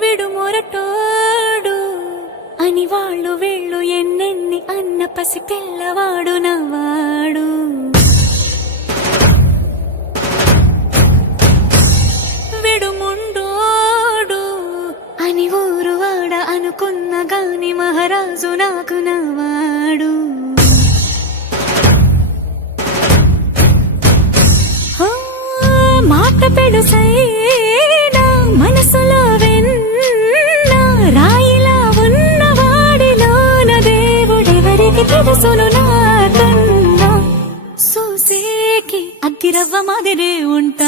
విడు మొరటోడు అని వాళ్ళు వీళ్ళు ఎన్నెన్ని అన్న పసి పిల్లవాడు నవ్వాడు. విడు ముండోడు అని ఊరు వాడ అనుకున్న గాని మహారాజు నాకు నవ్వాడు. మాట పెడుసైనా మనసులో వెన్న రాయిలా ఉన్నవాడిలోన దేవుడెవరికి తెలుసును నాకన్నా. సూసేకి అగ్గిరవ్వ మాదిరే ఉంటా